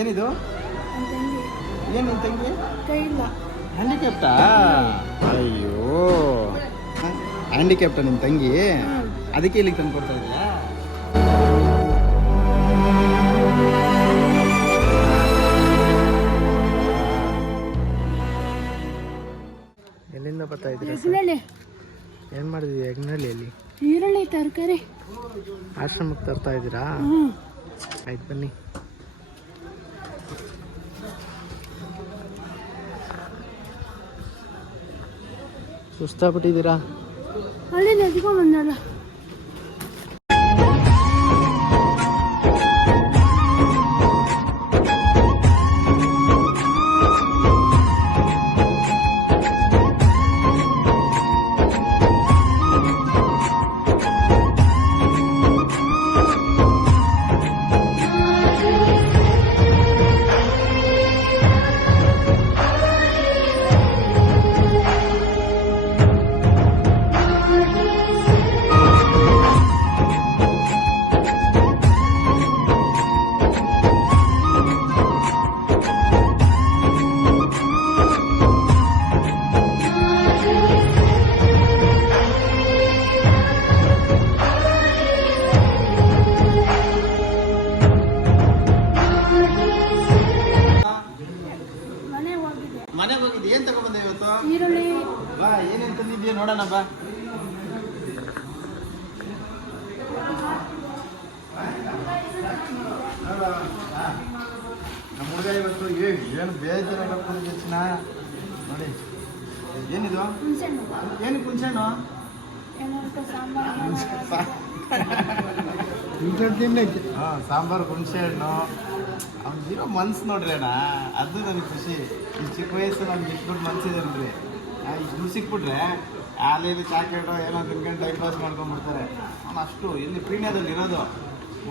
ಏನಿದು? ಏನು ನಿನ್ ತಂಗಿ? ಕೈ ಇಲ್ಲ ಹ್ಯಾಂಡಿಕ್ಯಾಪ್ಟಾ? ಅಯ್ಯೋ. ಹ್ಯಾಂಡಿಕ್ಯಾಪ್ಟಾ ನಿಮ್ಮ ತಂಗಿ? ಅದಕ್ಕೆ ಇಲ್ಲಿಗೆ ತಂದು ಕೊಡ್ತಾ ಇದೆಯಾ? ಎಲ್ಲಿಂದ ಬರ್ತಾ ಇದ್ದೀರಾ ಏನು ಮಾಡಿದ್ವಿ ಯಜ್ಞಳ್ಳಿಯಲ್ಲಿ ಈರುಳ್ಳಿ ತರಕಾರಿ. ಆಶ್ರಮಕ್ಕೆ ತರ್ತಾ ಇದ್ದೀರಾ ಆಯ್ತು ಬನ್ನಿ. ಸುಸ್ತಾಗ್ಬಿಟ್ಟಿದ್ದೀರಾ? ಅಲ್ಲಿ ನೆದ್ಕೊಂಡ್ ಬಂದಲ್ಲ. ಏನು ಇವತ್ತು? ಈರುಳ್ಳಿ. ಬಾ ಏನೇನು ತಂದಿದ್ದೀಯ ನೋಡೋಣ ಬಾ. ನಮ್ಮ ಹುಡುಗ ಇವತ್ತು ಏನು ಬೇಜಾರ ಹೆಚ್ಚಿನ ನೋಡಿ. ಏನಿದು? ಏನು ಕುಂಚಣ್ಣು ಏನಾದ್ರು ಸಾಂಬಾರು. ಹಾಂ ಸಾಂಬಾರು ಹುಣಸೆ ಹಣ್ಣು ಅವ್ನಿಗಿರೋ ಮನ್ಸು ನೋಡ್ರಿ ಅಣ್ಣ. ಅದು ನನಗೆ ಖುಷಿ. ಈ ಚಿಕ್ಕ ವಯಸ್ಸು ನಮ್ಗೆ ಇಷ್ಟು ದೊಡ್ಡ ಮನ್ಸಿದೆ ನೋಡ್ರಿ. ಇಷ್ಟು ಸಿಕ್ಬಿಟ್ರೆ ಅಲ್ಲಿ ಚಾಕ್ಲೇಟು ಏನೋ ತಿನ್ಕೊಂಡು ಟೈಮ್ ಪಾಸ್ ಮಾಡ್ಕೊಂಡ್ಬಿಡ್ತಾರೆ. ಅವ್ನು ಅಷ್ಟು ಇಲ್ಲಿ ಪೀಣ್ಯದಲ್ಲಿ ಇರೋದು.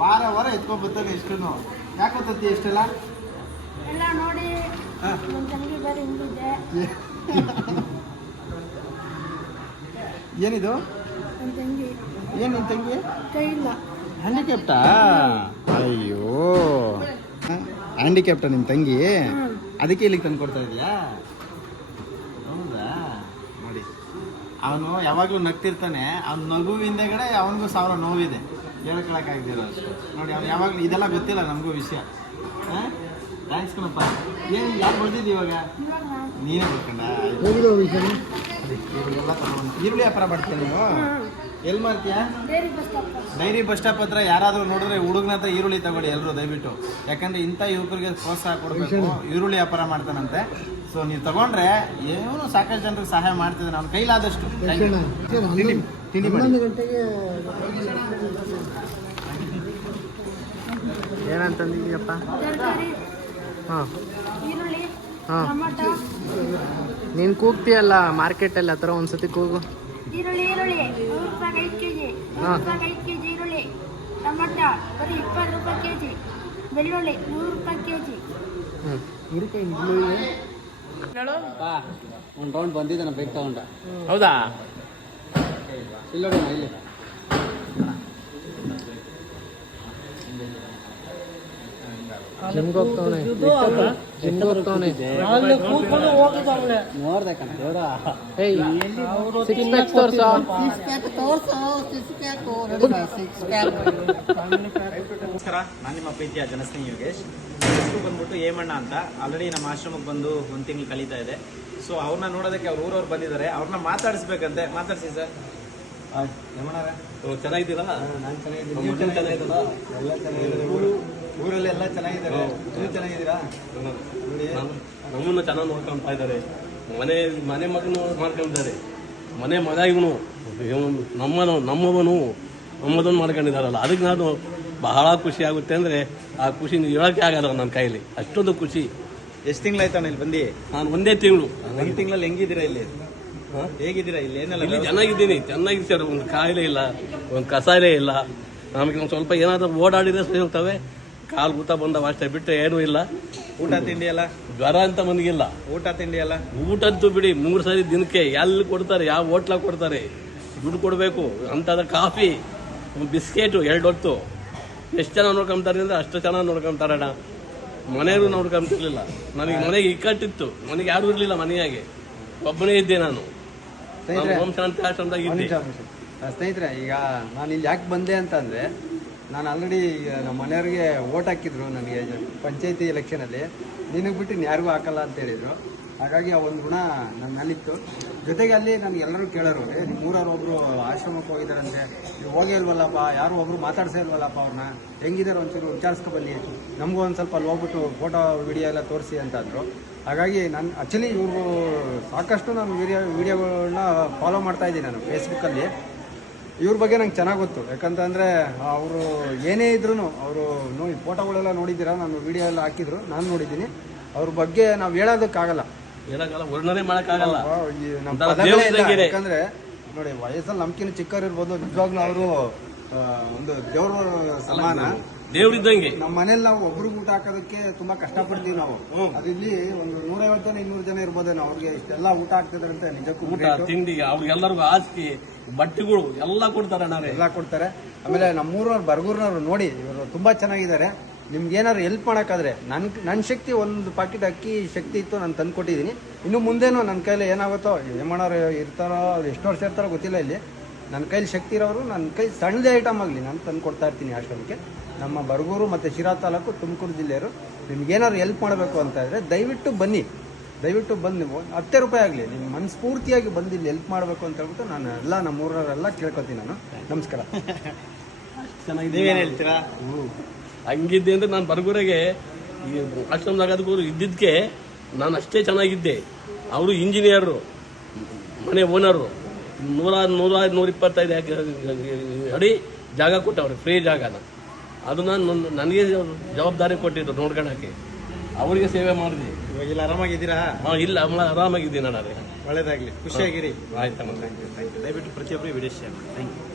ವಾರ ವಾರ ಎತ್ಕೊಂಡ್ಬರ್ತಾನೆ ಇಷ್ಟು ಯಾಕೆ ತತ್ತಿ ಎಷ್ಟೆಲ್ಲ? ನೋಡಿ ಏನಿದು? ಏನ್ ನಿನ್ನ ತಂಗಿ? ಕೈ ಇಲ್ಲ ಹ್ಯಾಂಡಿಕ್ಯಾಪ್ಟಾ ಅಯ್ಯೋ ಹ್ಯಾಂಡಿಕ್ಯಾಪ್ಟಾ ನಿಮ್ಮ ತಂಗಿ? ಅದಕ್ಕೆ ಇಲ್ಲಿಗೆ ತಂದು ಕೊಡ್ತಾ ಇದೆಯಾ? ಹೌದಾ? ನೋಡಿ. ಅವನು ಯಾವಾಗಲೂ ನಗ್ತಿರ್ತಾನೆ. ಅವ್ನ ನಗುವಿಂದಗಡೆ ಅವನಿಗೂ ಸಾವಿರ ನೋವಿದೆ. ಹೇಳ್ಕೊಳಕ್ಕಾಗ್ದಿರೋ ಅಷ್ಟು. ನೋಡಿ ಅವ್ನು ಯಾವಾಗಲೂ ಇದೆಲ್ಲ ಗೊತ್ತಿಲ್ಲ ನಮಗೂ ವಿಷಯ. ಹಾಂ? ಥ್ಯಾಂಕ್ಸ್ ಕಣಪ್ಪ. ಏನು ಯಾರು ಬರ್ತಿದ್ದಿ ಇವಾಗ? ನಾನು ಬರ್ಕಂಡ? ಈರುಳ್ಳಿ ವ್ಯಾಪಾರ ಮಾಡ್ತೀಯ ನೀವು? ಎಲ್ಲಿ ಮಾಡ್ತೀಯಾ? ಡೈರಿ ಬಸ್ ಸ್ಟಾಪ್ ಹತ್ರ. ಯಾರಾದರೂ ನೋಡಿದ್ರೆ ಹುಡುಗನ ಹತ್ರ ಈರುಳ್ಳಿ ತಗೊಳ್ಳಿ ಎಲ್ಲರೂ ದಯವಿಟ್ಟು. ಯಾಕಂದ್ರೆ ಇಂಥ ಯುವಕರಿಗೆ ಪ್ರೋತ್ಸಾಹ ಕೊಡಬೇಕು. ಈರುಳ್ಳಿ ವ್ಯಾಪಾರ ಮಾಡ್ತಾನಂತೆ. ಸೊ ನೀವು ತಗೊಂಡ್ರೆ ಏನು ಸಾಕಷ್ಟು ಜನರಿಗೆ ಸಹಾಯ ಮಾಡ್ತಿದ್ದಾನೆ ಅವ್ನ ಕೈಲಾದಷ್ಟು. ತಿಂಡಿ ಏನಂತಂದಿದ್ದೀಯಪ್ಪ? ಹಾಂ. ಈರುಳ್ಳಿ ಹಾಂ. ನೀನು ಕೂಗ್ತೀಯಲ್ಲ ಮಾರ್ಕೆಟಲ್ಲಿ ಹತ್ರ ಒಂದ್ಸತಿ ಕೂಗು ಈರುಳ್ಳಿ ಈರುಳ್ಳಿ ನೂರು ರೂಪಾಯಿ ಐದು ಕೆ ಜಿ ನೂರು ಹಾ. ರೂಪಾಯಿ ಐದು ಕೆ ಜಿ ಈರುಳ್ಳಿ ಟೊಮಟೊ ಬರೀ ಇಪ್ಪತ್ತು ರೂಪಾಯಿ ಕೆ ಜಿ ಬೆಳ್ಳುಳ್ಳಿ ನೂರು ರೂಪಾಯಿ ಕೆ ಜಿ ಒಂದು ರೌಂಡ್ ಬಂದಿದ್ದಾನೆ ಬೈಕ್ ತಗೊಂಡ. ಹೌದಾ? ಇಲ್ಲ ಇಲ್ಲ ಇಲ್ಲಿ. ಜಿಮ್ಗೆ ಹೋಗ್ತಾವನೆ ಜಿಮ್ಗೆ ಹೋಗ್ತಾವನೆ ನೋಡ್ದೆ ಕಣ ದೇವ್ರ ಏಯ್ ಸಿಕ್ಸ್ ಪ್ಯಾಕ್ಸ್ ತೋರ್ಸೋ. ನಮಸ್ಕಾರ ನಾನು ನಿಮ್ಮ ಪ್ರೀತಿಯ ಜನಸ್ನೇಹಿ ಯೋಗೇಶ್. ಹೆಸರು ಬಂದ್ಬಿಟ್ಟು ಏಮಣ್ಣ ಅಂತ. ಆಲ್ರೆಡಿ ನಮ್ಮ ಆಶ್ರಮಕ್ಕೆ ಬಂದು ಒಂದು ತಿಂಗಳು ಕಳೀತಾ ಇದೆ. ಸೊ ಅವ್ರನ್ನ ನೋಡೋದಕ್ಕೆ ಅವ್ರ ಊರವ್ರು ಬಂದಿದ್ದಾರೆ. ಅವ್ರನ್ನ ಮಾತಾಡಿಸ್ಬೇಕಂತೆ. ಮಾತಾಡ್ಸಿ ಸರ್. ಚೆನ್ನಾಗಿದ್ದೀರಾ? ನಾನು ಚೆನ್ನಾಗಿದ್ದೀನಿ. ನೀವು ಚೆನ್ನಾಗಿದ್ದೀರಾ? ಎಲ್ಲ ಚೆನ್ನಾಗಿದ್ದಾರೆ ಊರು ಊರಲ್ಲಿ ಎಲ್ಲ ಚೆನ್ನಾಗಿದ್ದಾರೆ. ನೀವು ಚೆನ್ನಾಗಿದ್ದೀರಾ? ನೋಡಿ. ನಮ್ಮನ್ನು ಚೆನ್ನಾಗಿ ನೋಡ್ಕೊಂತಾ ಇದ್ದಾರೆ. ಮನೆ ಮನೆ ಮಗನು ಮಾಡ್ಕೊಂಡಿದ್ದಾರೆ. ಮನೆ ಮಗ ಇವನು ಇವನು ನಮ್ಮನು ನಮ್ಮವನು ನಮ್ಮದನ್ನು ಮಾಡ್ಕೊಂಡಿದಾರಲ್ಲ ಅದಕ್ಕೆ ನಾನು ಬಹಳ ಖುಷಿ ಆಗುತ್ತೆ ಅಂದರೆ ಆ ಖುಷಿ ಹೇಳಕ್ಕೆ ಆಗಲ್ಲ ನನ್ನ ಕೈಲಿ ಅಷ್ಟೊಂದು ಖುಷಿ. ಎಷ್ಟು ತಿಂಗಳಾಯ್ತಾನೆ ಇಲ್ಲಿ ಬಂದು? ನಾನು ಒಂದೇ ತಿಂಗಳು. ಒಂದು ತಿಂಗಳಲ್ಲಿ ಹೆಂಗಿದ್ದೀರಾ ಇಲ್ಲಿ? ಹೇಗಿದ್ದೀರಾ? ಇಲ್ಲಿ ಏನೆಲ್ಲ ಇಲ್ಲಿ ಚೆನ್ನಾಗಿದ್ದೀನಿ. ಚೆನ್ನಾಗಿದೆ ಸರ್. ಒಂದು ಕಾಯಿಲೆ ಇಲ್ಲ ಒಂದು ಕಸಾಲೆ ಇಲ್ಲ. ನಮಗೆ ಒಂದು ಸ್ವಲ್ಪ ಏನಾದರೂ ಓಡಾಡಿದ್ರೆ ಸರಿ ಹೋಗ್ತವೆ. ಕಾಲು ಊಟ ಬಂದವ ಅಷ್ಟೇ ಬಿಟ್ಟರೆ ಏನೂ ಇಲ್ಲ. ಊಟ ತಿಂಡಿ ಎಲ್ಲ? ಜ್ವರ ಅಂತ ಮನಗಿಲ್ಲ. ಊಟ ತಿಂಡಿ ಎಲ್ಲ? ಊಟದ್ದು ಬಿಡಿ ಮೂರು ಸರಿ ದಿನಕ್ಕೆ ಎಲ್ಲಿ ಕೊಡ್ತಾರೆ ಯಾವ ಹೋಟ್ಲಾಗ ಕೊಡ್ತಾರೆ ದುಡ್ಡು ಕೊಡಬೇಕು ಅಂಥದ್ದು ಕಾಫಿ ಬಿಸ್ಕೆಟು ಎರಡು ಹೊತ್ತು. ಎಷ್ಟು ಜನ ನೋಡ್ಕೊಂತಾರೆ ಅಂದರೆ ಅಷ್ಟು ಚೆನ್ನಾಗಿ ನೋಡ್ಕೊಂತಾರಣ್ಣ ಮನೆಯವರು ನೋಡ್ಕೊಂತಿರ್ಲಿಲ್ಲ ನನಗೆ ಮನೆಗೆ ಇಕ್ಕಟ್ಟಿತ್ತು. ನನಗೆ ಯಾರು ಇರಲಿಲ್ಲ ಮನೆಯಾಗೆ. ಒಬ್ಬನೇ ಇದ್ದೆ ನಾನು. ಸ್ನೇಹಿತರೆ ಓಂ ಶಾಂತಿ ಆಶ್ರಮದಾಗ ಒಂದ್ ಇದ್ದೆ ನಿಮಿಷ, ಒಂದ್ ನಿಮಿಷ. ಆ, ಸ್ನೇಹಿತರೆ ಈಗ ನಾನು ಇಲ್ಲಿ ಯಾಕೆ ಬಂದೆ ಅಂತಂದರೆ ನಾನು ಆಲ್ರೆಡಿ ನಮ್ಮ ಮನೆಯವ್ರಿಗೆ ಓಟ್ ಹಾಕಿದ್ರು ನನಗೆ ಪಂಚಾಯತಿ ಎಲೆಕ್ಷನಲ್ಲಿ ನಿನಗೆ ಬಿಟ್ಟು ಯಾರಿಗೂ ಹಾಕಲ್ಲ ಅಂತ ಹೇಳಿದ್ರು. ಹಾಗಾಗಿ ಆ ಒಂದು ಗುಣ ನನ್ನ ಮೇಲಿತ್ತು. ಜೊತೆಗೆ ಅಲ್ಲಿ ನನಗೆ ಎಲ್ಲರೂ ಕೇಳೋರು ಏ ನಿಮ್ಮ ಊರವ್ರು ಒಬ್ರು ಆಶ್ರಮಕ್ಕೆ ಹೋಗಿದಾರಂತೆ ನೀವು ಹೋಗೇ ಇಲ್ವಲ್ಲಪ್ಪ ಯಾರು ಒಬ್ರು ಮಾತಾಡ್ಸೇ ಇಲ್ವಲ್ಲಪ್ಪ ಅವ್ರನ್ನ. ಹೆಂಗಿದಾರೆ ಒಂಚೂರು ವಿಚಾರಿಸ್ಕೊ ಬನ್ನಿ. ನಮಗೂ ಒಂದು ಸ್ವಲ್ಪ ಅಲ್ಲಿ ಹೋಗ್ಬಿಟ್ಟು ಫೋಟೋ ವಿಡಿಯೋ ಎಲ್ಲ ತೋರಿಸಿ ಅಂತ ಅಂದರು. ಹಾಗಾಗಿ ನಾನು ಆ್ಯಕ್ಚುಲಿ ಇವರು ಸಾಕಷ್ಟು ನಾನು ವೀಡಿಯೋ ವಿಡಿಯೋಗಳನ್ನ ಫಾಲೋ ಮಾಡ್ತಾ ಇದ್ದೀನಿ ನಾನು ಫೇಸ್ಬುಕ್ಕಲ್ಲಿ ಇವ್ರ ಬಗ್ಗೆ ನಂಗೆ ಚೆನ್ನಾಗಿ ಗೊತ್ತು. ಯಾಕಂತಂದರೆ ಅವರು ಏನೇ ಇದ್ರೂ ಅವರು ನೋಡಿ ಫೋಟೋಗಳೆಲ್ಲ ನೋಡಿದ್ದೀರಾ? ನಾನು ವಿಡಿಯೋ ಎಲ್ಲ ಹಾಕಿದ್ರು ನಾನು ನೋಡಿದ್ದೀನಿ. ಅವ್ರ ಬಗ್ಗೆ ನಾವು ಹೇಳೋದಕ್ಕಾಗಲ್ಲ. ವರ್ಣನೆ ಮಾಡಕ್ಕಾಗಲ್ಲ. ಯಾಕಂದ್ರೆ ನೋಡಿ ವಯಸ್ಸಲ್ಲಿ ನಮ್ಕಿನ ಚಿಕ್ಕವ್ರು ಇರ್ಬೋದು ನಿಜವಾಗ್ಲೂ ಅವರು ಒಂದು ದೇವ್ರ ಸಮಾನ. ದೇವ್ರಿದ್ದಂಗೆ ನಮ್ಮ ಮನೇಲಿ ನಾವು ಒಬ್ರಿಗೆ ಊಟ ಹಾಕೋದಕ್ಕೆ ತುಂಬಾ ಕಷ್ಟಪಡ್ತೀವಿ ನಾವು. ಅದಿಲ್ಲಿ ಒಂದು ನೂರೈವತ್ತು ಜನ ಇನ್ನೂರು ಜನ ಇರ್ಬೋದೇನೋ ಅವ್ರಿಗೆ ಇಷ್ಟೆಲ್ಲ ಊಟ ಹಾಕ್ತಿದಾರೆ ಅಂತ ನಿಜಕ್ಕೂ ಊಟ. ತಿಂಡಿ ಅವ್ರಿಗೆಲ್ಲರಿಗೂ ಆಸ್ತಿ ಬಟ್ಟೆಗಳು ಎಲ್ಲ ಕೊಡ್ತಾರೆ ನಾವೇ. ಎಲ್ಲ ಕೊಡ್ತಾರೆ. ಆಮೇಲೆ ನಮ್ಮೂರವ್ರು ಬರ್ಗೂರ್ನವ್ರು ನೋಡಿ ಇವರು ತುಂಬಾ ಚೆನ್ನಾಗಿದ್ದಾರೆ. ನಿಮ್ಗೆ ಏನಾದ್ರು ಹೆಲ್ಪ್ ಮಾಡೋಕ್ಕಾದ್ರೆ ನನ್ ನನ್ನ ಶಕ್ತಿ ಒಂದು ಪಾಕೆಟ್ ಅಕ್ಕಿ ಶಕ್ತಿ ಇತ್ತು ನಾನು ತಂದು ಕೊಟ್ಟಿದ್ದೀನಿ. ಇನ್ನು ಮುಂದೇನು ನನ್ನ ಕೈಲಿ ಏನಾಗುತ್ತೋ ಏಮಣ್ಣವ್ರು ಇರ್ತಾರೋ ಅವ್ರು ಎಷ್ಟು ವರ್ಷ ಇರ್ತಾರೋ ಗೊತ್ತಿಲ್ಲ ಇಲ್ಲಿ. ನನ್ನ ಕೈಲಿ ಶಕ್ತಿ ಇರೋರು ನನ್ನ ಕೈ ಸಣ್ಣದೇ ಐಟಮ್ ಆಗಲಿ ನಾನು ತಂದು ಕೊಡ್ತಾ ಇರ್ತೀನಿ ಆಶ್ರಮಕ್ಕೆ. ನಮ್ಮ ಬರಗೂರು ಮತ್ತು ಶಿರಾ ತಾಲೂಕು ತುಮಕೂರು ಜಿಲ್ಲೆಯವರು ನಿಮ್ಗೇನಾದ್ರು ಹೆಲ್ಪ್ ಮಾಡಬೇಕು ಅಂತ ಇದ್ರೆ ದಯವಿಟ್ಟು ಬನ್ನಿ. ದಯವಿಟ್ಟು ಬಂದು ನೀವು ಹತ್ತೇ ರೂಪಾಯಿ ಆಗಲಿ ನಿಮ್ಮ ಮನಸ್ಫೂರ್ತಿಯಾಗಿ ಬಂದು ಇಲ್ಲಿ ಹೆಲ್ಪ್ ಮಾಡಬೇಕು ಅಂತ ಹೇಳ್ಬಿಟ್ಟು ನಾನು ಎಲ್ಲ ನಮ್ಮ ಊರವರೆಲ್ಲ ಕೇಳ್ಕೊತೀನಿ ನಾನು. ನಮಸ್ಕಾರ. ನೀವೇನು ಹೇಳ್ತೀರಾ? ಹಂಗಿದ್ದೆ ಅಂದ್ರೆ ನಾನು ಬರಗೂರಿಗೆ ಈ ಆಶ್ರಮದಾಗ ಅದಕ್ಕೂ ಇದ್ದಿದ್ದಕ್ಕೆ ನಾನು ಅಷ್ಟೇ ಚೆನ್ನಾಗಿದ್ದೆ. ಅವರು ಇಂಜಿನಿಯರು, ಮನೆ ಓನರು, ನೂರ ನೂರ ನೂರ ಇಪ್ಪತ್ತೈದು ಎಕ- ಅಡಿ ಜಾಗ ಕೊಟ್ಟವ್ರೆ ಫ್ರೀ ಜಾಗನ. ಅದು ನಾನು ನನಗೆ ಜವಾಬ್ದಾರಿ ಕೊಟ್ಟಿದ್ದು ನೋಡ್ಕೊಳಕ್ಕೆ. ಅವರಿಗೆ ಸೇವೆ ಮಾಡಿದೆ. ಇವಾಗ ಇಲ್ಲಿ ಆರಾಮಾಗಿದ್ದೀರಾ? ಹಾಂ ಇಲ್ಲ ಅಮ್ಮ ಆರಾಮಾಗಿದ್ದೀನಿ ನಾನು ಅದೇ ಒಳ್ಳೇದಾಗ್ಲಿ. ಖುಷಿಯಾಗಿರಿ. ಆಯ್ತಮ್ಮ ದಯವಿಟ್ಟು ಪ್ರತಿಯೊಬ್ಬರು ವಿಡಿಯೋ ಶೇರ್ ಮಾಡಿ. Thank you